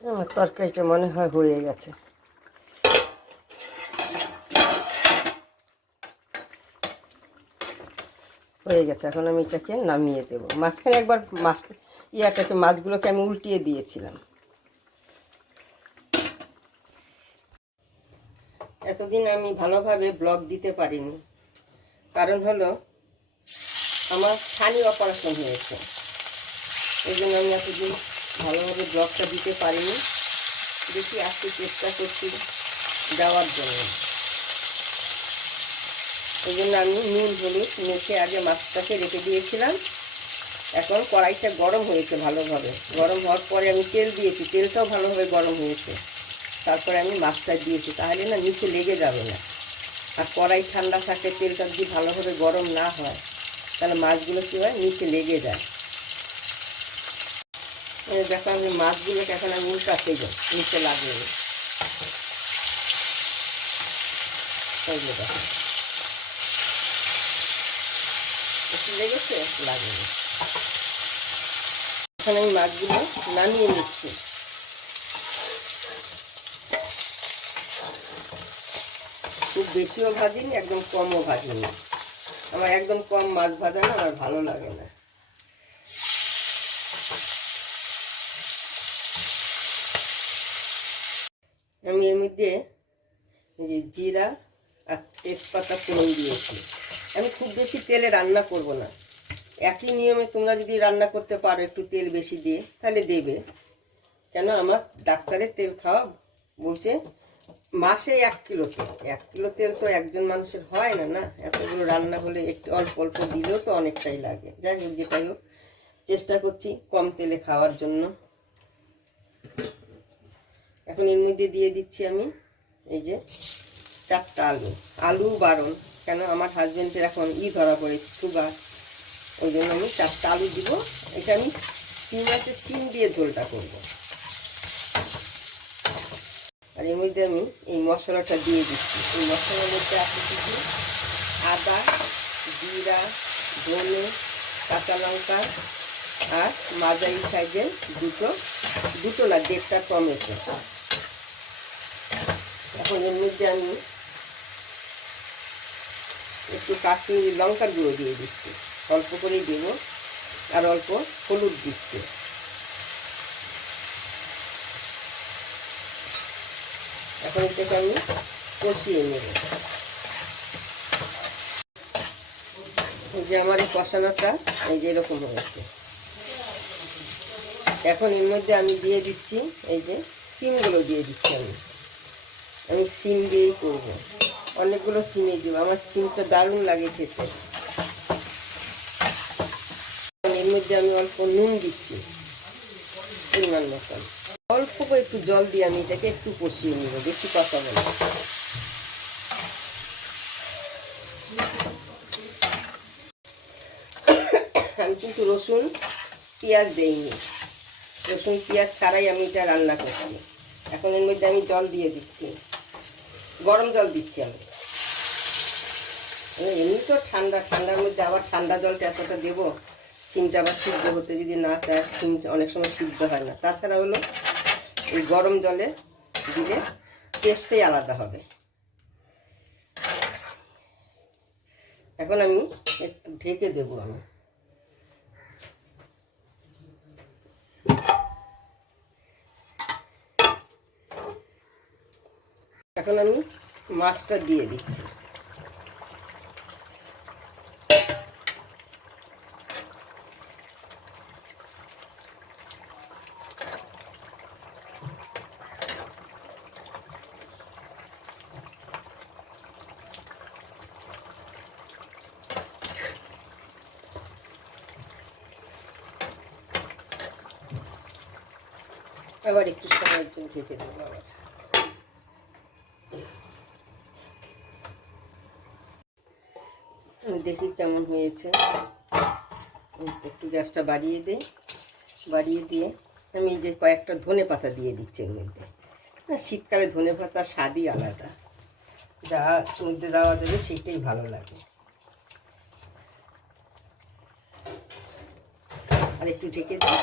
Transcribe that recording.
আমার তরকারিটা মনে হয় হয়ে গেছে। হয়ে গেছে, এখন আমি এটাকে নামিয়ে দেব। মাঝখানে একবার মাছ, ইয়াটাকে, মাছগুলোকে আমি উল্টিয়ে দিয়েছিলাম। এতদিন আমি ভালোভাবে ব্লগ দিতে পারিনি। কারণ হলো, আমার স্থানীয় অপারেশন হয়েছে। এই জন্য আমি এতদিন ভালোভাবে ব্লগটা দিতে পারিনি। দেখি আজকে চেষ্টা করছি দেওয়ার জন্য। এই জন্য আমি নুন, হলুদ মেখে আগে মাছটাকে রেখে দিয়েছিলাম। এখন কড়াইটা গরম হয়েছে ভালোভাবে। গরম হওয়ার পরে আমি তেল দিয়েছি। তেলটাও ভালোভাবে গরম হয়েছে। তারপরে আমি মাছটা দিয়েছি। তাহলে না নিচে লেগে যাবে না। আর কড়াই ঠান্ডা থাকে, তেলটা যদি ভালোভাবে গরম না হয়, তাহলে মাছগুলো কী হয়? নিচে লেগে যায়। দেখো আমি মাছগুলোকে এখন আমি উল্টাতে যাই নিচে লাগিয়ে দেখো। একটু লেগেছে লাগিয়ে এখন আমি মাছগুলো নামিয়ে নিচ্ছি। খুব বেশিও ভাজিনি, একদম কমও ভাজিনি। আমার একদম কম মাছ ভাজা না, আমার ভালো লাগে না। আমি এর মধ্যে যে জিরা আর তেজপাতা ফোড়ন দিয়েছি। আমি খুব বেশি তেলে রান্না করব না। একই নিয়মে তোমরা যদি রান্না করতে পারো, একটু তেল বেশি দিয়ে, তাহলে দেবে। কেন? আমার ডাক্তারের তেল খাওয়া বলছে মাসে এক কিলো তেল। এক কিলো তেল তো একজন মানুষের হয় না না? এতগুলো রান্না হলে একটু অল্প অল্প দিলেও তো অনেকটাই লাগে। যাই হোক, যেটাই হোক, চেষ্টা করছি কম তেলে খাওয়ার জন্য। এখন এর মধ্যে দিয়ে দিচ্ছি আমি এই যে চারটা আলু। আলু বারণ, কেন আমার হাজব্যান্ডের এখন ই ধরা পড়েছে সুগার ওই জন্য আমি চারটা আলু দিব। এটা আমি চিন আছে চিন দিয়ে ঝোলটা করব। আর এর মধ্যে আমি এই মশলাটা দিয়ে দিচ্ছি। এই মশলার মধ্যে আছে কিছু আদা, জিরা, ধনে, কাঁচা লঙ্কা আর মাঝারি সাইজের দুটো দুটো না, দেড়টা টমেটো। এখন এর মধ্যে আমি একটু কাশ্মীরি লঙ্কার গুঁড়ো দিয়ে দিচ্ছি। অল্প করেই দেব আর অল্প হলুদ দিচ্ছি। এখন এটাকে আমি কষিয়ে নেব। যে আমার এই কষানোটা এই যে এরকম হয়েছে। এখন এর মধ্যে আমি দিয়ে দিচ্ছি এই যে সিমগুলো দিয়ে দিচ্ছি আমি। আমি সিম দিয়েই করব। অনেকগুলো সিমে দিব। আমার সিমটা দারুণ লাগে খেতে। এর মধ্যে আমি অল্প নুন দিচ্ছি, পরিমাণ মতন অল্প করে একটু জল দিয়ে আমি এটাকে একটু কষিয়ে নিব, বেশি কষাবো না। আমি কিন্তু রসুন, পেঁয়াজ দেইনি। রসুন, পেঁয়াজ ছাড়াই আমি এটা রান্না করছি। এখন এর মধ্যে আমি জল দিয়ে দিচ্ছি। গরম জল দিচ্ছি আমি। এমনি তো ঠান্ডা, ঠান্ডার মধ্যে আবার ঠান্ডা জলটা এতটা দেবো সিমটা আবার সিদ্ধ হতে যদি না চায় সিম অনেক সময় সিদ্ধ হয় না। তাছাড়া হলো, এই গরম জলে দিলে টেস্টটাই আলাদা হবে। এখন আমি ঢেকে দেবো আমি। এখন আমি মাছটা দিয়ে দিচ্ছি। আবার একটু সময় জন্য ঢেকে দেবো আবার। দেখি কেমন হয়েছে। একটু গ্যাসটা বাড়িয়ে দিই বাড়িয়ে দিয়ে আমি যে কয়েকটা ধনে পাতা দিয়ে দিচ্ছি এর মধ্যে। শীতকালে ধনে পাতার স্বাদই আলাদা। যা মধ্যে দেওয়া যাবে সেইটাই ভালো লাগে। আর একটু ঢেকে দিই